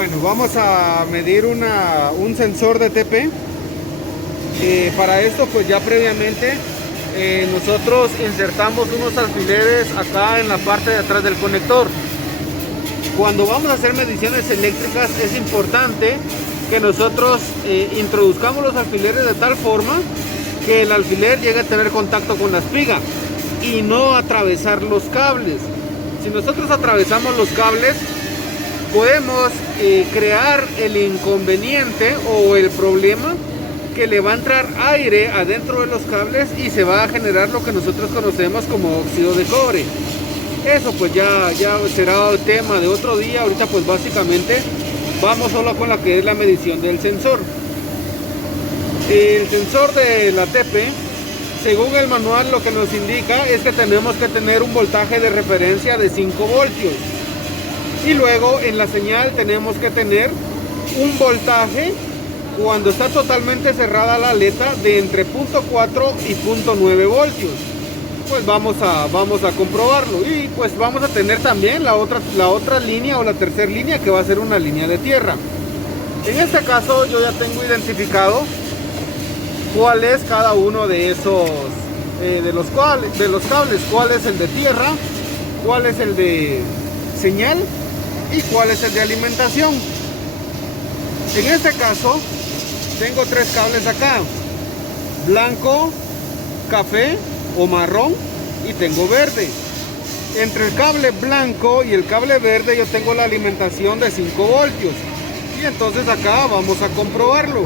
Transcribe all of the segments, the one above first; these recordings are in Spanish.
Bueno, vamos a medir un sensor de TP. Para esto, pues ya previamente nosotros insertamos unos alfileres acá en la parte de atrás del conector. Cuando vamos a hacer mediciones eléctricas es importante que nosotros introduzcamos los alfileres de tal forma que el alfiler llegue a tener contacto con la espiga y no atravesar los cables. Si nosotros atravesamos los cables, podemos crear el inconveniente o el problema que le va a entrar aire adentro de los cables y se va a generar lo que nosotros conocemos como óxido de cobre. Eso pues ya será el tema de otro día. Ahorita pues básicamente vamos solo con la que es la medición del sensor. El sensor de la TP, según el manual, lo que nos indica es que tenemos que tener un voltaje de referencia de 5 voltios. Y luego en la señal tenemos que tener un voltaje cuando está totalmente cerrada la aleta de entre 0.4 y 0.9 voltios. Pues vamos a comprobarlo y pues vamos a tener también la otra línea o la tercera línea, que va a ser una línea de tierra. En este caso yo ya tengo identificado cuál es cada uno de esos de los cables, cuál es el de tierra, cuál es el de señal y cuál es el de alimentación. En este caso tengo 3 cables acá: blanco, café o marrón, y tengo verde. Entre el cable blanco y el cable verde yo tengo la alimentación de 5 voltios, y entonces acá vamos a comprobarlo.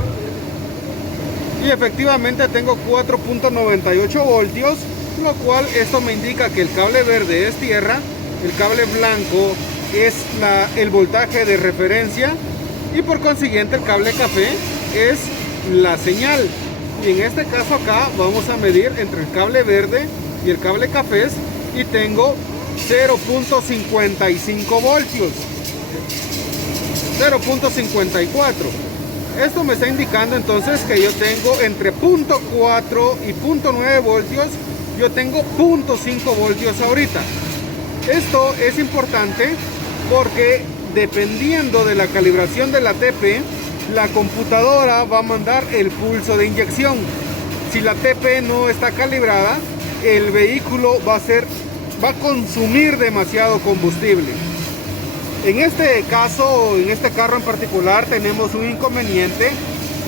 Y efectivamente tengo 4.98 voltios, lo cual esto me indica que el cable verde es tierra, el cable blanco es el voltaje de referencia, y por consiguiente el cable café es la señal. Y en este caso acá vamos a medir entre el cable verde y el cable café y tengo 0.55 voltios, 0.54. Esto me está indicando entonces que yo tengo entre 0.4 y 0.9 voltios, yo tengo 0.5 voltios ahorita. Esto es importante porque dependiendo de la calibración de la TP, la computadora va a mandar el pulso de inyección. Si la TP no está calibrada, el vehículo va a consumir demasiado combustible. En este caso, en este carro en particular, tenemos un inconveniente,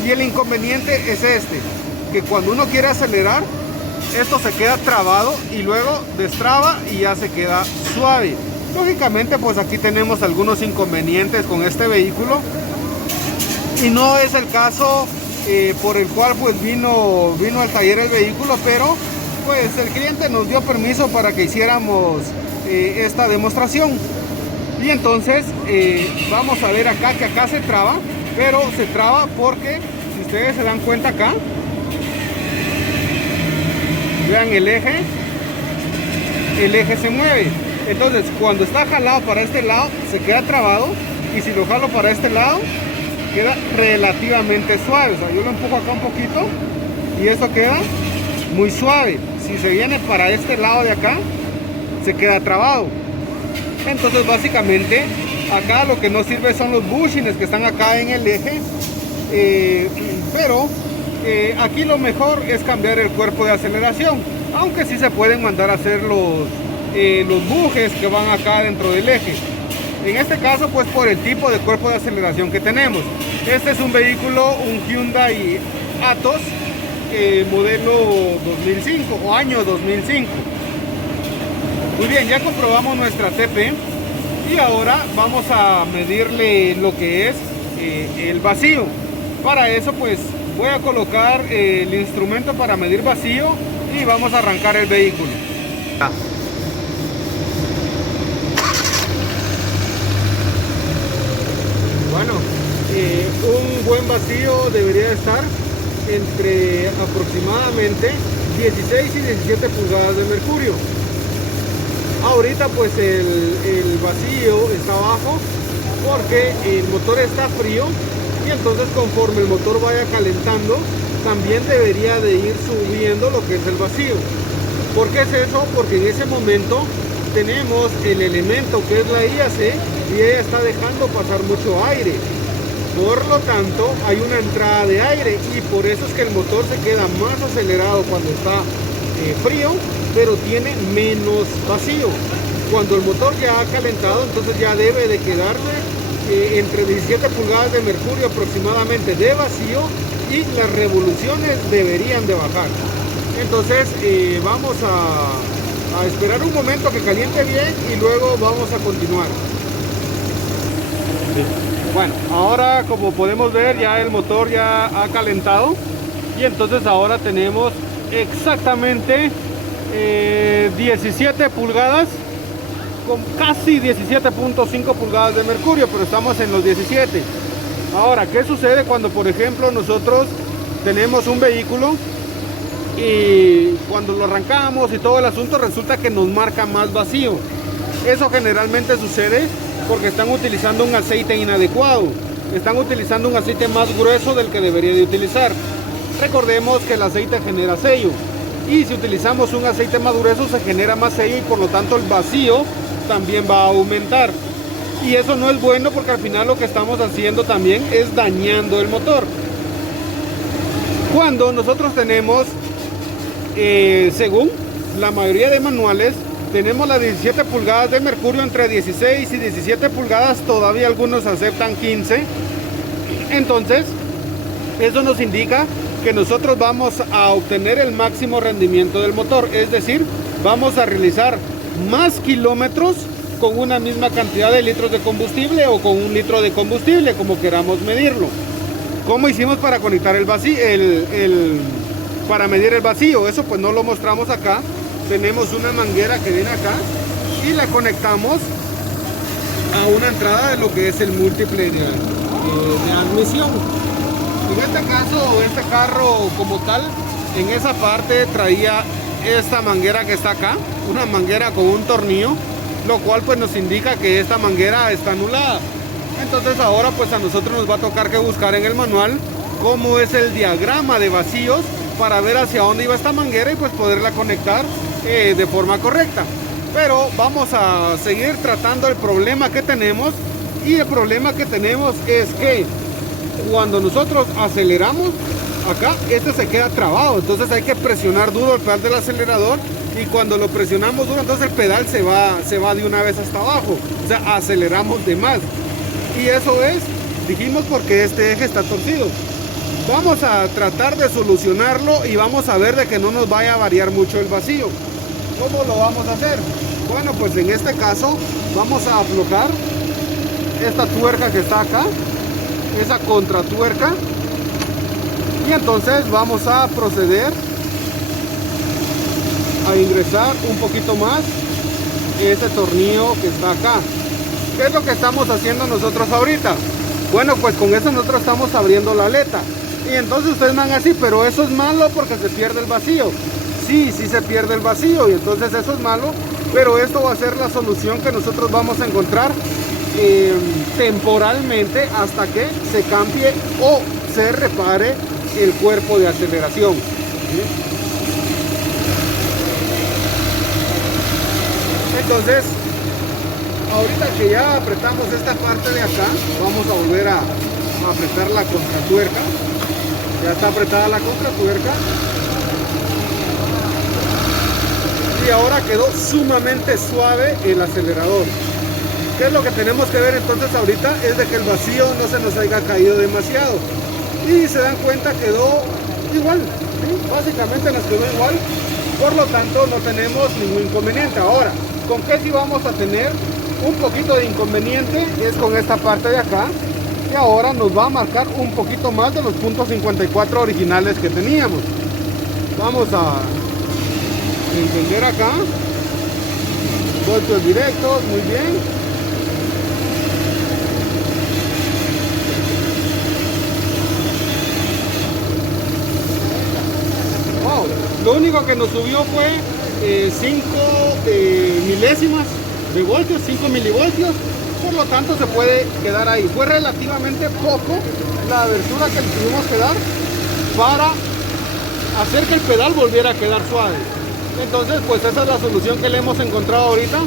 y el inconveniente es este: que cuando uno quiere acelerar, esto se queda trabado y luego destraba y ya se queda suave. Lógicamente pues aquí tenemos algunos inconvenientes con este vehículo, y no es el caso por el cual pues vino al taller el vehículo, pero pues el cliente nos dio permiso para que hiciéramos esta demostración. Y entonces vamos a ver acá que acá se traba, pero se traba porque, si ustedes se dan cuenta acá, vean el eje se mueve. Entonces cuando está jalado para este lado se queda trabado, y si lo jalo para este lado queda relativamente suave. O sea, yo lo empujo acá un poquito y esto queda muy suave. Si se viene para este lado de acá se queda trabado. Entonces básicamente acá lo que nos sirve son los bushings que están acá en el eje, pero aquí lo mejor es cambiar el cuerpo de aceleración, aunque sí se pueden mandar a hacer los bujes que van acá dentro del eje. En este caso pues por el tipo de cuerpo de aceleración que tenemos. Este es un vehículo, un Hyundai Atos modelo 2005 o año 2005. Muy bien, ya comprobamos nuestra TP y ahora vamos a medirle lo que es el vacío. Para eso pues voy a colocar el instrumento para medir vacío y vamos a arrancar el vehículo. Bueno, un buen vacío debería estar entre aproximadamente 16 y 17 pulgadas de mercurio. Ahorita pues el vacío está bajo porque el motor está frío, y entonces conforme el motor vaya calentando también debería de ir subiendo lo que es el vacío. ¿Por qué es eso? Porque en ese momento tenemos el elemento que es la IAC y ella está dejando pasar mucho aire. Por lo tanto, hay una entrada de aire y por eso es que el motor se queda más acelerado cuando está frío, pero tiene menos vacío. Cuando el motor ya ha calentado, entonces ya debe de quedarle entre 17 pulgadas de mercurio aproximadamente de vacío y las revoluciones deberían de bajar. Entonces vamos a esperar un momento que caliente bien y luego vamos a continuar. Bueno, ahora como podemos ver ya el motor ya ha calentado y entonces ahora tenemos exactamente 17 pulgadas con casi 17.5 pulgadas de mercurio, pero estamos en los 17. Ahora, ¿qué sucede cuando por ejemplo nosotros tenemos un vehículo y cuando lo arrancamos y todo el asunto resulta que nos marca más vacío? Eso generalmente sucede porque están utilizando un aceite inadecuado, están utilizando un aceite más grueso del que debería de utilizar. Recordemos que el aceite genera sello y si utilizamos un aceite más grueso se genera más sello y por lo tanto el vacío también va a aumentar. Y eso no es bueno porque al final lo que estamos haciendo también es dañando el motor. Cuando nosotros tenemos, según la mayoría de manuales, tenemos las 17 pulgadas de mercurio entre 16 y 17 pulgadas, todavía algunos aceptan 15. Entonces, eso nos indica que nosotros vamos a obtener el máximo rendimiento del motor, es decir, vamos a realizar más kilómetros con una misma cantidad de litros de combustible o con 1 litro de combustible, como queramos medirlo. ¿Cómo hicimos para conectar el vacío? Para medir el vacío, eso pues no lo mostramos acá. Tenemos una manguera que viene acá y la conectamos a una entrada de lo que es el múltiple de admisión. En este caso, este carro como tal, en esa parte traía esta manguera que está acá, una manguera con un tornillo, lo cual pues nos indica que esta manguera está anulada. Entonces ahora pues a nosotros nos va a tocar que buscar en el manual cómo es el diagrama de vacíos para ver hacia dónde iba esta manguera y pues poderla conectar de forma correcta. Pero vamos a seguir tratando el problema que tenemos, y el problema que tenemos es que cuando nosotros aceleramos acá, este se queda trabado, entonces hay que presionar duro el pedal del acelerador y cuando lo presionamos duro entonces el pedal se va de una vez hasta abajo, o sea, aceleramos de más. Y eso es, dijimos, porque este eje está torcido. Vamos a tratar de solucionarlo y vamos a ver de que no nos vaya a variar mucho el vacío. ¿Cómo lo vamos a hacer? Bueno, pues en este caso vamos a aflojar esta tuerca que está acá, esa contratuerca, y entonces vamos a proceder a ingresar un poquito más ese tornillo que está acá. ¿Qué es lo que estamos haciendo nosotros ahorita? Bueno, pues con eso nosotros estamos abriendo la aleta. Y entonces ustedes me van a decir, pero eso es malo porque se pierde el vacío. Sí, sí se pierde el vacío y entonces eso es malo, pero esto va a ser la solución que nosotros vamos a encontrar temporalmente hasta que se cambie o se repare el cuerpo de aceleración. ¿Sí? Entonces, ahorita que ya apretamos esta parte de acá, vamos a volver a apretar la contratuerca. Ya está apretada la contratuerca. Y ahora quedó sumamente suave el acelerador. ¿Qué es lo que tenemos que ver entonces ahorita? Es de que el vacío no se nos haya caído demasiado. Y se dan cuenta, quedó igual, ¿sí? Básicamente nos quedó igual. Por lo tanto no tenemos ningún inconveniente. Ahora, ¿con qué sí vamos a tener un poquito de inconveniente? Es con esta parte de acá, que ahora nos va a marcar un poquito más de los puntos 54 originales que teníamos. Vamos a encender acá, voltios directos, muy bien. Wow, lo único que nos subió fue 5 milésimas de voltios, 5 milivoltios, por lo tanto se puede quedar ahí. Fue relativamente poco la abertura que le tuvimos que dar para hacer que el pedal volviera a quedar suave. Entonces pues esa es la solución que le hemos encontrado ahorita.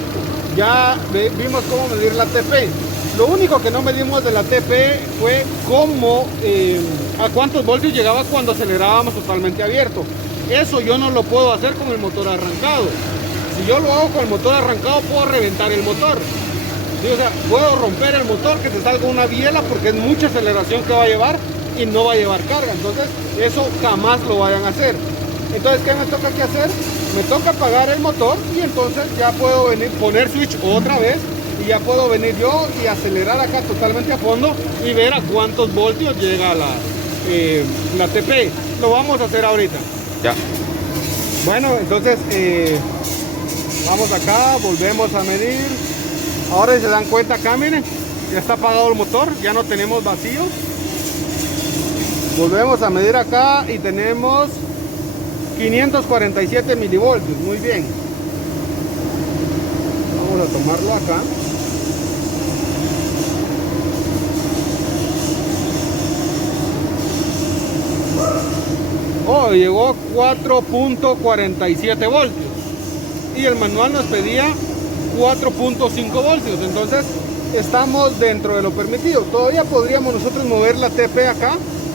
Ya vimos cómo medir la TP. Lo único que no medimos de la TP fue cómo, a cuántos voltios llegaba cuando acelerábamos totalmente abierto. Eso yo no lo puedo hacer con el motor arrancado. Si yo lo hago con el motor arrancado, puedo reventar el motor. ¿Sí? O sea, puedo romper el motor, que se salga una biela, porque es mucha aceleración que va a llevar y no va a llevar carga. Entonces, eso jamás lo vayan a hacer. Entonces, ¿qué me toca aquí hacer? Me toca apagar el motor y entonces ya puedo venir, poner switch otra vez y ya puedo venir yo y acelerar acá totalmente a fondo y ver a cuántos voltios llega la TP. Lo vamos a hacer ahorita. Ya. Bueno, entonces vamos acá, volvemos a medir. Ahora si se dan cuenta acá, miren, ya está apagado el motor, ya no tenemos vacío. Volvemos a medir acá y tenemos 547 milivoltios, muy bien. Vamos a tomarlo acá. Oh, llegó 4.47 voltios y el manual nos pedía 4.5 voltios, entonces estamos dentro de lo permitido. Todavía podríamos nosotros mover la TP acá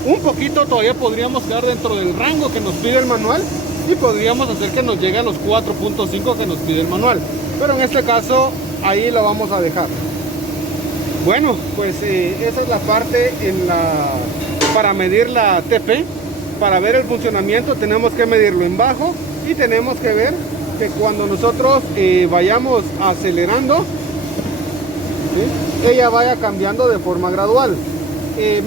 un poquito, todavía podríamos quedar dentro del rango que nos pide el manual y podríamos hacer que nos llegue a los 4.5 que nos pide el manual, pero en este caso ahí lo vamos a dejar. Bueno, pues esa es la parte para medir la TP. Para ver el funcionamiento tenemos que medirlo en bajo y tenemos que ver que cuando nosotros vayamos acelerando, ¿sí?, ella vaya cambiando de forma gradual.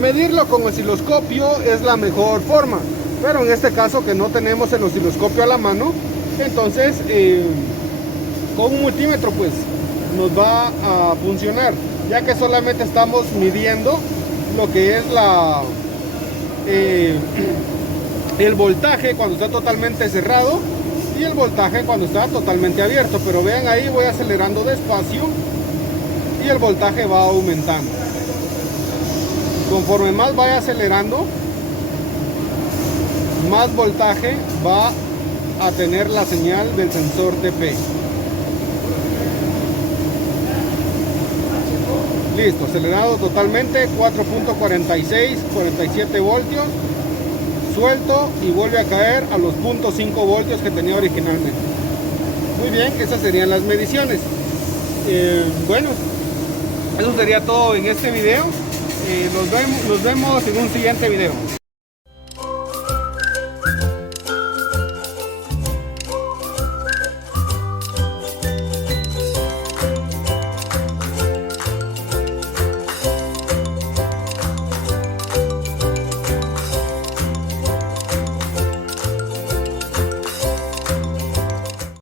Medirlo con osciloscopio es la mejor forma, pero en este caso que no tenemos el osciloscopio a la mano, entonces con un multímetro pues nos va a funcionar, ya que solamente estamos midiendo lo que es el voltaje cuando está totalmente cerrado y el voltaje cuando está totalmente abierto. Pero vean ahí, voy acelerando despacio y el voltaje va aumentando. Conforme más vaya acelerando, más voltaje va a tener la señal del sensor TP. Listo, acelerado totalmente, 4.46, 47 voltios. Suelto y vuelve a caer a los 0.5 voltios que tenía originalmente. Muy bien, esas serían las mediciones. Bueno, eso sería todo en este video. Nos vemos en un siguiente video.